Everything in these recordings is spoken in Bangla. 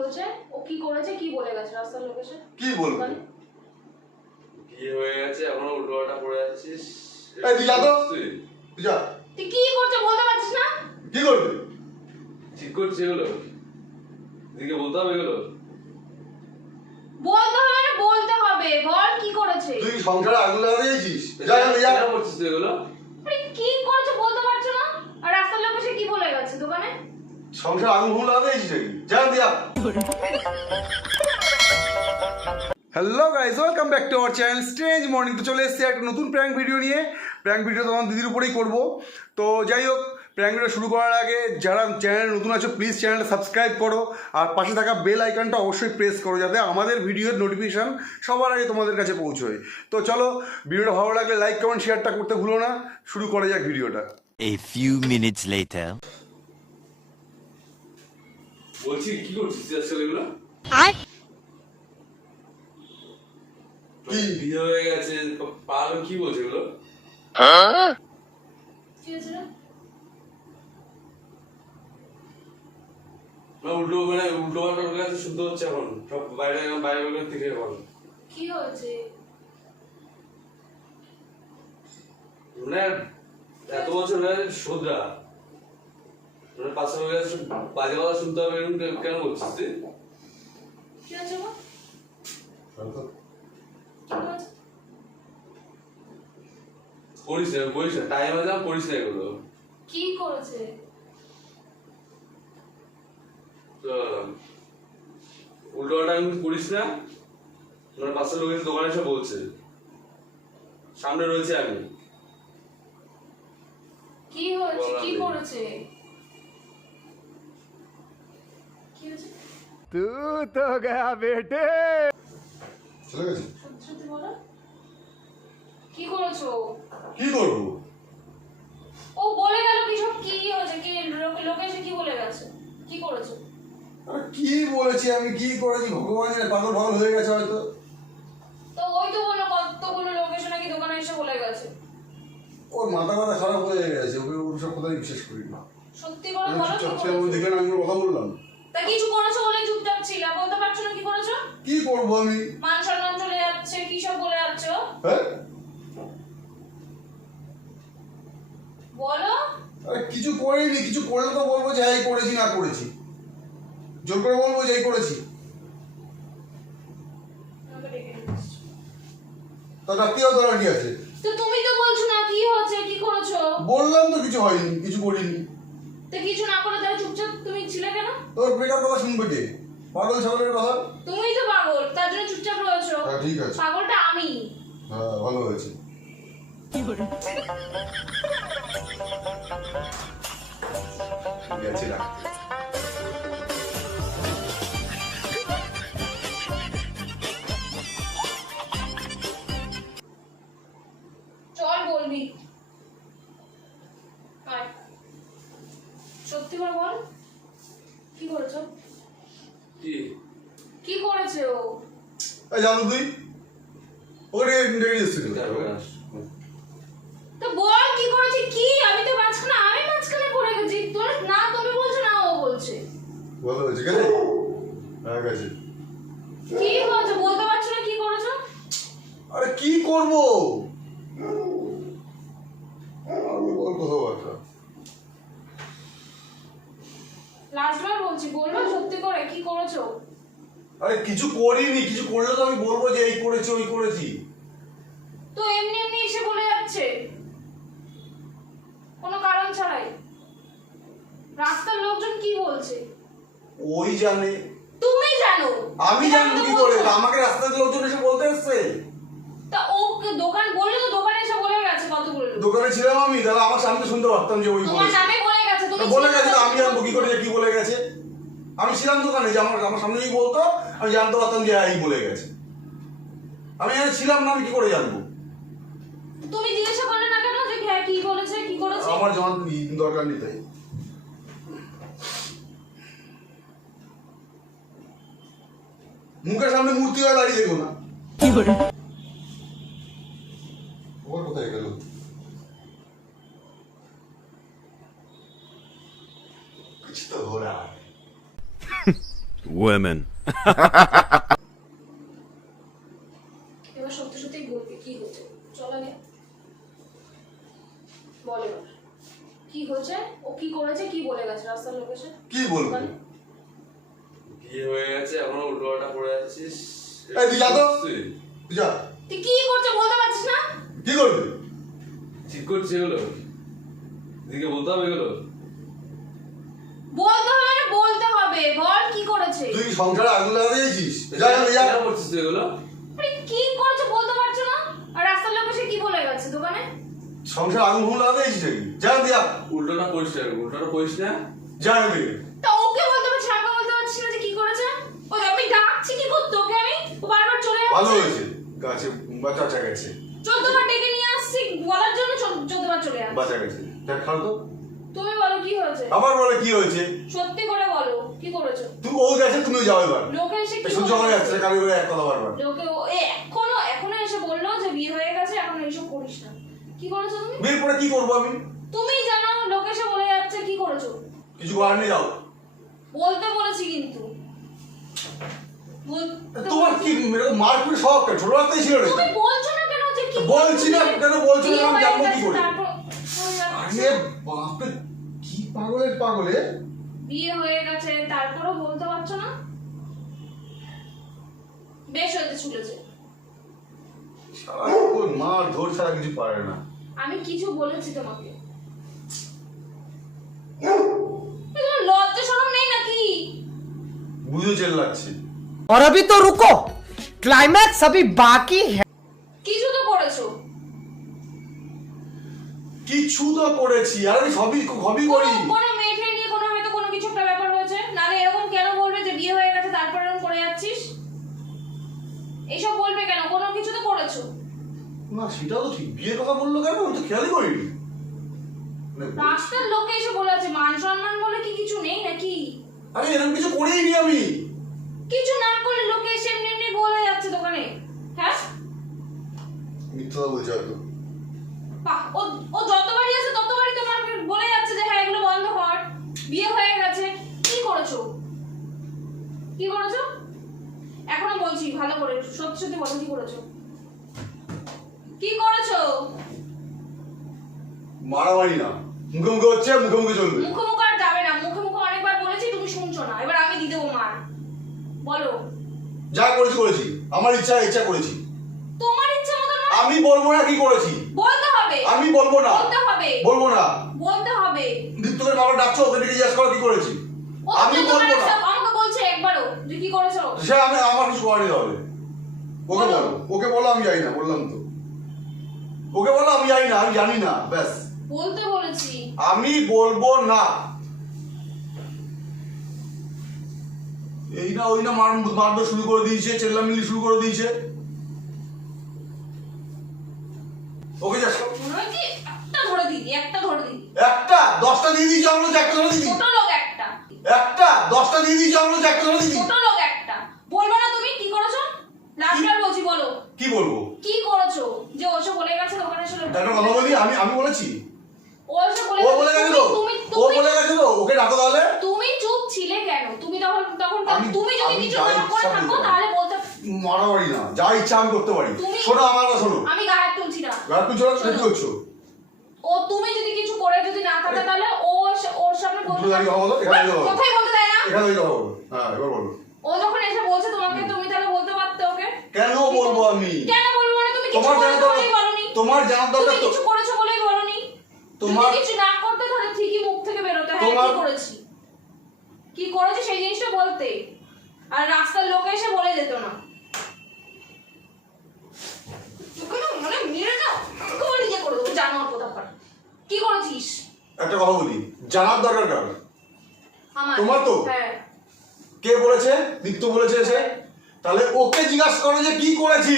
হয়েছে? ও কি করেছে, কি বলে গেছে রাস্তার লোকেশন? কি বলবো? বিয়ে হয়ে গেছে, এখনো উল্টোপাল্টা পড়ে যাচ্ছিস। এই তুই যা তো, তুই যা। তুই কি করছে বলতে পারছিস না? কি করবি? ঠিক করছে এগুলো, এদিকে বলতে হবে এগুলো। বলতে হবে মানে বলতে হবে, বল কি করেছে? তুই সংসারে আগুন লাগা দিয়েছিস? যা যা কেন করছিস তুই এগুলো? আরে কি করেছে বলতে পারছো না? আর রাস্তার লোকেশন কি বলে গেছে দোকানে? সংসারে আগুন লাগা দিয়েছিস নাকি? যা দিয়া। Hello guys, welcome back to our channel strange morning. তো চলে এসেছি একটা নতুন প্র্যাঙ্ক ভিডিও নিয়ে। প্র্যাঙ্ক ভিডিও তো আমার দিদির উপরেই করবো। তো যাই হোক, প্র্যাঙ্ক ভিডিও শুরু করার আগে যারা চ্যানেলে নতুন আছো প্লিজ চ্যানেলটা সাবস্ক্রাইব করো, আর পাশে থাকা বেল আইকনটা অবশ্যই প্রেস করো যাতে আমাদের ভিডিওর নোটিফিকেশান সবার আগে তোমাদের কাছে পৌঁছয়। তো চলো, ভিডিওটা ভালো লাগলে লাইক কমেন্ট শেয়ারটা করতে ভুলো না। শুরু করা যাক ভিডিওটা। A few minutes later. বলছি কি করছিস আসলে এগুলো? কি? বিয়ে হয়ে গেছে, পাগল কি বলছে এগুলো? কি হয়েছে রে? উল্টো মানে উল্টো পাল্টা ওর কাছে শুনতে হচ্ছে এখন, সব বাইরে বাইরে থেকে বলো। কি হয়েছে? মানে এত বছর ধরে সোজা মানে পাশে হয়ে গেছে, বাজে কথা শুনতে হবে এরকম কেন বলছিস তুই? কি হয়েছে গো? কি হয়েছে? করিস না, বলিস না, টাইম আছে করিস না এগুলো। কি করেছে? উল্টো পাল্টা করিস না, মানে পাশের লোকের দোকানে এসে বলছে, সামনে রয়েছে আমি। কি হয়েছে? কি করেছে? কি হয়েছে? তু তো গয়া বেটে। চলে গেছে? সত্যি সত্যি বলো। কি করেছো? কি করবো? ও বলে গেল কি সব? কি হয়েছে? কি লোকে এসে কি বলে গেছে? কি করেছো? আরে কি বলেছি আমি, কি করেছি ভগবান জানে। পাগল পাগল হয়ে গেছে হয়তো। তো ওই তো বললো কতগুলো লোকেশন নাকি দোকানে এসে বলে গেছে। ওর মাথা ব্যথা খারাপ হয়ে গেছে, ওকে ওসব কথাই বিশ্বাস করি না। সত্যি করে আমি বলো কি চুপচাপ ছিলাম, করেছো? দেখে না আমি কথা বললাম। তা কিছু করেছো বলে চুপচাপ ছিলা, বলতে পারছো না কি করেছো? কি করবো আমি? মান সম্মান চলে যাচ্ছে, কি সব বলে যাচ্ছো? হ্যাঁ, বলো। আরে কিছু করিনি, কিছু করলে তো বলবো যে এই করেছি না করেছি, জোর করে বলবো যে এই করেছি। আমাকে ডেকে নিয়ে এসছো। তা রাত্রিও তো কি আছে? তো তুমি তো বলছো না কি হচ্ছে, কি করেছো? বললাম তো কিছু হয়নি, কিছু করিনি। তো কিছু না করে তাহলে চুপচাপ তুমি ছিলে কেন? তোর বেকার কথা শুনবে কে? পাগল ছাগলের কথা। তুমিই তো পাগল, তার জন্য চুপচাপ রয়েছো। হ্যাঁ ঠিক আছে, পাগলটা আমি। হ্যাঁ ভালো হয়েছে। গেছি রাখতে। চল বলবি। আয়। সত্যি করে বল কি করেছো? কি কি করেছে ও? এই জানো তুই ওরে ডেকে এসেছিল। তো বল কি করেছে? কি আমি তো মাঝখানে পড়ে গেছি। তোর না তুমি বলছো না ও বলছে। ভালো হয়েছে, গেছে? হ্যাঁ গেছে। কি হয়েছে বলতে পারছো না কি করেছো? আরে কি করবো? আমি বল কথাবার্তা। লাস্টবার বলছি বলবো সত্যি করে কি করেছো? আরে কিছু করিনি, কিছু করলে তো আমি বলবো যে এই করেছি ওই করেছি। তো এমনি এমনি এসে বলে যাচ্ছে কোনো কারণ ছাড়াই। রাস্তার লোকজন কি বলছে? ওই জানে। তুমি জানো। আমি জানবো কি করে? আমাকে রাস্তার লোকজন এসে বলতে এসছে। তা ও দোকান বললে তো দোকানে এসে বলে গেছে কতগুলো লোক। দোকানে ছিলাম আমি, তাহলে আমার সামনে শুনতে পারতাম যে ওই তোমার বলেছে। নামে বলে গেছে, তুমি বলে গেছে তো আমি জানবো কি করে যে কি বলে গেছে? আমি ছিলাম দোকানে, যে আমার সামনে যদি বলতো আমি জানতে পারতাম যে এই বলে গেছে। আমি এখানে ছিলাম না, আমি কি করে জানবো? তুমি জিজ্ঞাসা করলে না কেন যে হ্যাঁ কি বলেছে কি করেছে? আমার জানার দরকার নেই তাই। মুখের সামনে মূর্তি হয়ে দাঁড়িয়ে দেখো না। কি করে ওর কোথায় গেল? কিছু তো हो रहा है। Women. এবার সত্যি সত্যি বলবি কি হয়েছে, চল আগে বল এবার কি হয়েছে, ও কি করেছে, কি বলে গেছে রাস্তার লোকেশন? কি বলবো? বিয়ে হয়ে গেছে, এখনো উল্টোপাল্টা পড়ে যাচ্ছিস। এই তুই যা তো, তুই তুই যা। তুই কি করছে বলতে পারছিস না? কি করবি? ঠিক করছিস এগুলো? দিদিকে বলতে হবে এগুলো? বলতে হবে মানে বলতে হবে, বল কি করেছে? তুই সংসারে আগুন লাগাতে গেছিস? যা যা যা। কেন করছিস তুই এগুলো? আরে কি করেছে বলতে পারছো না? আর রাস্তার লোকেশন কি বলে গেছে দোকানে? সংসারে আগুন ফুল লাগাতে গেছিস নাকি? যা দিয়া। উল্টোটা পড়িস না, উল্টোটা পড়িস না। যা এদিকে। তা ওকে বলতে পারছিস, আমাকে বলতে পারছিস না যে কি করেছে? ও আমি ডাকছি কি করতে ওকে, আমি ও বারবার চলে ভালো যাচ্ছে। হয়েছে, গাছে বাচ্চা গেছে, 14 বার ডেকে নিয়ে আসছি বলার জন্য 14 বার চলে যাচ্ছে। বাচ্চা গেছে। দেখ খাও তো। তুমি বলো কি হয়েছে, আবার বলে কি হয়েছে? সত্যি করে বলো কি করেছো? তুই ও গেছে, তুমিও যাও এবার। লোকে এসে কি সহ্য করে যাচ্ছে, কালি করে এক কথা বারবার। লোকে এখনো এসে বললো যে বিয়ে হয়ে গেছে, এখন এইসব করিস না। কি করেছো তুমি? বিয়ের পরে কি করবো আমি? তুমি জানো লোকে এসে বলে যাচ্ছে, কি করেছো? কিছু করার নেই, যাও। বলতে বলেছি কিন্তু তোমার কি মারপিট শখ ছোটবেলাতেই ছিল নাকি? তুমি বলছো না কেন যে কি বলছি না কেন, বলছি না, আমি জানবো কি করে? তারপর আরে বাপরে, কি পাগলের পাগলে। বিয়ে হয়ে গেছে তারপরও বলতে পারছো না? বেশ হতে চলেছে। সারাক্ষণ মার ধর ছাড়া কিছু পারে না। আমি কিছু বলেছি তোমাকে? তোমার লজ্জা শরম নেই নাকি? বুঝে চেল্লাচ্ছে। और अभी तो रुको, क्लाइमैक्स अभी बाकी है। কিছু তো করেছো। কিছু তো করেছি, আর আমি সবই করি। কোনো মেয়েকে নিয়ে কোনো হয়তো কোনো কিছু একটা ব্যাপার হয়েছে, নালে এরকম কেন বলবে যে বিয়ে হয়ে গেছে তারপর এরকম করে যাচ্ছিস? এইসব বলবে কেন? কোনো কিছু তো করেছো। না সেটাও তো ঠিক, বিয়ের কথা বললো কেন, আমি তো খেয়ালই করিনি। রাস্তার লোকে এসে বলেছে, মান সম্মান বলে কি কিছু নেই নাকি? আরে এরকম কিছু করেইনি আমি। কিছু না করলে লোকে এসে এমনি এমনি বলে যাচ্ছে দোকানে। হ্যাঁ মিথ্যা বলছে হয়তো। বাহ, ও যতবারই আসে ততবারই তোমার বলে যাচ্ছে যে হ্যাঁ এগুলো বন্ধ কর, বিয়ে হয়ে গেছে। কি করেছো, কি করেছো? এখনো বলছি ভালো করে সত্যি সত্যি বলো কি করেছো, কি করেছো? মারামারি না, মুখে মুখে হচ্ছে, মুখে মুখে চলবে। মুখে মুখে আর যাবে না, মুখে মুখে অনেকবার বলেছি তুমি শুনছো না, এবার আমি দিয়ে দেবো মার। বলো। যা করেছি করেছি, আমার ইচ্ছা করেছি। তোমার ইচ্ছা মতো না, আমি বলবো না কি করেছি। বলতে হবে। আমি বলবো না, বলতে হবে। বলবো না। বলতে হবে। দীপ্তদের বাবা ডাকছো, ওকে ডেকে জিজ্ঞাসা করো কি করেছি। ও তো আমি যতবার বলবো না। আসে আমাকে বলছে একবারও যে কি করেছো। সে আমার কিছু করারই হবে। ওকে বলো। বলো, ওকে বলো আমি জানি না, বললাম তো। ওকে বলো আমি জানি না, আমি জানি না, ব্যাস। বলতে বলেছি। আমি বলবো না। এই না ওই না মারধর শুরু করে দিয়েছে, চেল্লামিল্লি শুরু করে দিয়েছে। ওকে যা মনে হয় কি একটা ধরে দিদি, একটা ধরে দিদি। একটা 10টা দিয়ে দিয়েছে, আমরা একটা ধরে দিদি। ছোট লোক একটা। একটা 10টা দিয়ে দিয়েছে, আমরা একটা ধরে দিদি। ছোট লোক একটা। বলবো না তুমি কি করেছো? লাস্টবার বলছি বলো। কি বলবো? কি করেছো? যে ওসব বলে গেছে দোকানে এসে একটা কথা বলি, আমি বলেছি। ও এসে বলে ও বলে গেছে তো, ও বলে গেছে তো, ওকে ডাকো তাহলে। তুমি চুপ ছিলে কেন? তুমি তখন আমি- তুমি যদি আমি কিছু যা না করে ইচ্ছা থাকো বলতে তাহলে বলতে। মারামারি না, যা ইচ্ছা আমি করতে পারি। তুমি- শোনো আমার কথা শোনো। আমি গায়ে তুলছি না। রাত চলো, কি করছো? ও তুমি যদি কিছু করে যদি না থাকে তাহলে ওর সামনে বলতে। দুটো দাঁড়িয়ে কথা বলো, এখানে দাঁড়িয়ে কথা বলো। কথাই বলতে দেয় না। এখানে দাঁড়িয়ে কথা বলো। হ্যাঁ এবার বলো। ও যখন এসে বলছে তোমাকে, তুমি তাহলে বলতে পারতে ওকে। কেন বলবো আমি? কেন বলবো না? তুমি কিছু তোমার জানার করেছো বলেই দরকার, বলনি। তোমার জানার তুমি দরকার তো। কিছু করেছো বলেই বলনি। তোমার- তুমি কিছু না করতে তাহলে ঠিকই মুখ থেকে বেরোতে হ্যাঁ তোমার- কি করেছি, কি করেছি সেই জিনিসটা বলতে। আর রাস্তার লোকে এসে বলে যেত না। তোকে না মানে মেরে দাও, তোমার নিজে করে দেবো জানোয়ার কোথাকার। কি করেছিস? একটা কথা বলি, জানার দরকার কার? আমার। তোমার তো? হ্যাঁ। কে বলেছে? দীপ্ত বলেছে এসে। তাহলে ওকে জিজ্ঞাসা করো যে কি করেছি,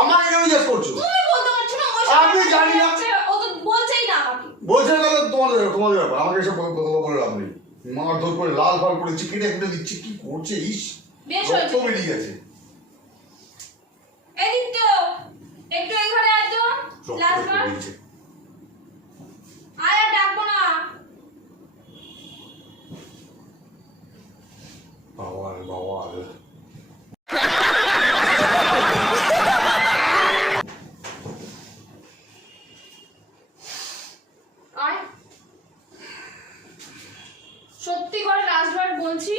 আমাকে কেন জিজ্ঞাসা করছো? তুমি বলতে পারছো না, ওই আমি সামনে জানি না। যাচ্ছে, ও তো বলছেই না আমাকে। বলছে না তাহলে তোমাদের ব্যাপার, আমাকে এসব কথা বলে লাভ নেই। মারধর করে লাল ফাল করে চিকিটে কেটে দিচ্ছে, কি করছে ইস। বেশ রক্ত হয়েছে। বেরিয়ে গেছে। এদিক তো একটু এই ঘরে আয় তো। রক্ত লাস্টবার বেরিয়েছে। আয় আর ডাকবো না। বাবা আয় সত্যি করে লাস্টবার বলছি,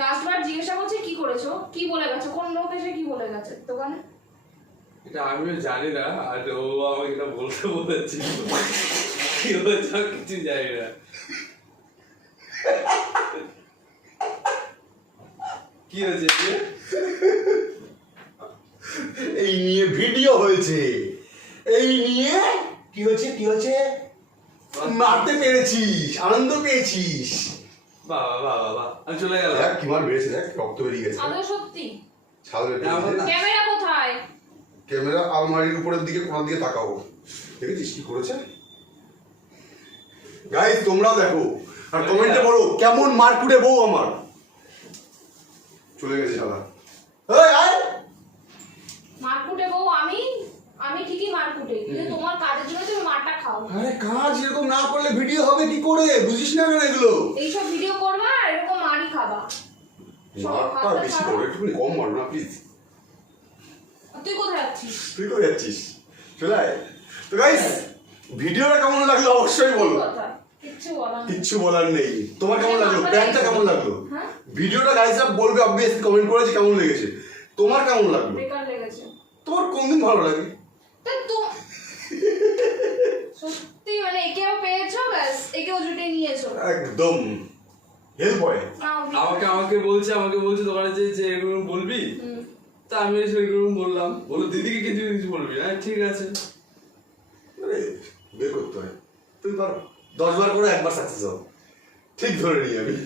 লাস্টবার জিজ্ঞাসা করছি কি করেছো, কি বলে গেছো, কোন লোক এসে কি বলে গেছে দোকানে? এটা আমিও জানি না, আর ও আমাকে এটা বলতে বলেছিল। কি হয়েছে আমি কিছু জানি না। কি হয়েছে? এই নিয়ে ভিডিও হয়েছে, এই নিয়ে কি হয়েছে মারতে পেরেছিস, আনন্দ পেয়েছিস। বাবা বাবা বাবা, আমি চলে গেলাম। দেখ কি মার বেড়েছে, দেখ রক্ত বেরিয়ে গেছে, আদৌ সত্যি? ছাল বেরিয়ে আমার গেছে। ক্যামেরা কোথায়? ক্যামেরা আলমারির উপরের দিকে, কোনার দিকে তাকাও, দেখেছিস কি করেছে? গাইস তোমরাও দেখো আর কমেন্টে বলো কেমন মারকুটে বউ আমার। চলে গেছে শালা। এই আয় মারকুটে বউ আমি, আমি ঠিকই মারকুটে, কিন্তু তোমার কাজের জন্য তুমি মারটা খাও। আরে কাজ এরকম না করলে ভিডিও হবে কি করে, বুঝিস না কেন এগুলো? এইসব ভিডিও করবা আর এরকম মারই খাবা। মারটা বেশি করো, একটুখানি কম মারো না প্লিজ। তুই কোথায় যাচ্ছিস? তুই কোথায় যাচ্ছিস? চলে আয়। তো গাইস ভিডিওটা কেমন লাগলো অবশ্যই বলো। কথা কিচ্ছু বলা নেই। কিচ্ছু বলার নেই। তোমার কেমন লাগলো, প্র্যাঙ্কটা কেমন লাগলো? হ্যাঁ? ভিডিওটা গাইসরা বলবে অবভিয়াসলি, কমেন্ট করেছে কেমন লেগেছে। তোমার কেমন লাগলো? বেকার লেগেছে। তোমার কোনদিন ভালো লাগে? তা তো সত্যি মানে একেও পেয়েছো, ব্যাস একেও জুটে নিয়েছো। একদম হেল্প হয়। নাও, আমাকে বলছে দোকানে যে এগুলো বলবি, হুম। তা আমি এসে এগুলো বললাম। বলো দিদিকে কিছু বলবি না, ঠিক আছে। আরে বের করতে হয়, তুই ধর 10 বার করে একবার সাকসেস হও, ঠিক ধরে নিই আমি।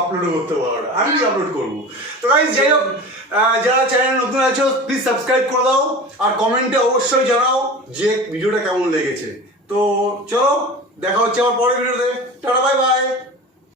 আপলোডও করতে পারো না, আমি আপলোড করবো। তো গাইস যাই হোক, যারা চ্যানেল নতুন আছো প্লিজ সাবস্ক্রাইব করে দাও, আর কমেন্টে অবশ্যই জানাও যে ভিডিওটা কেমন লেগেছে। তো চলো দেখা হচ্ছে আমার পরের ভিডিওতে। Tata, bye bye.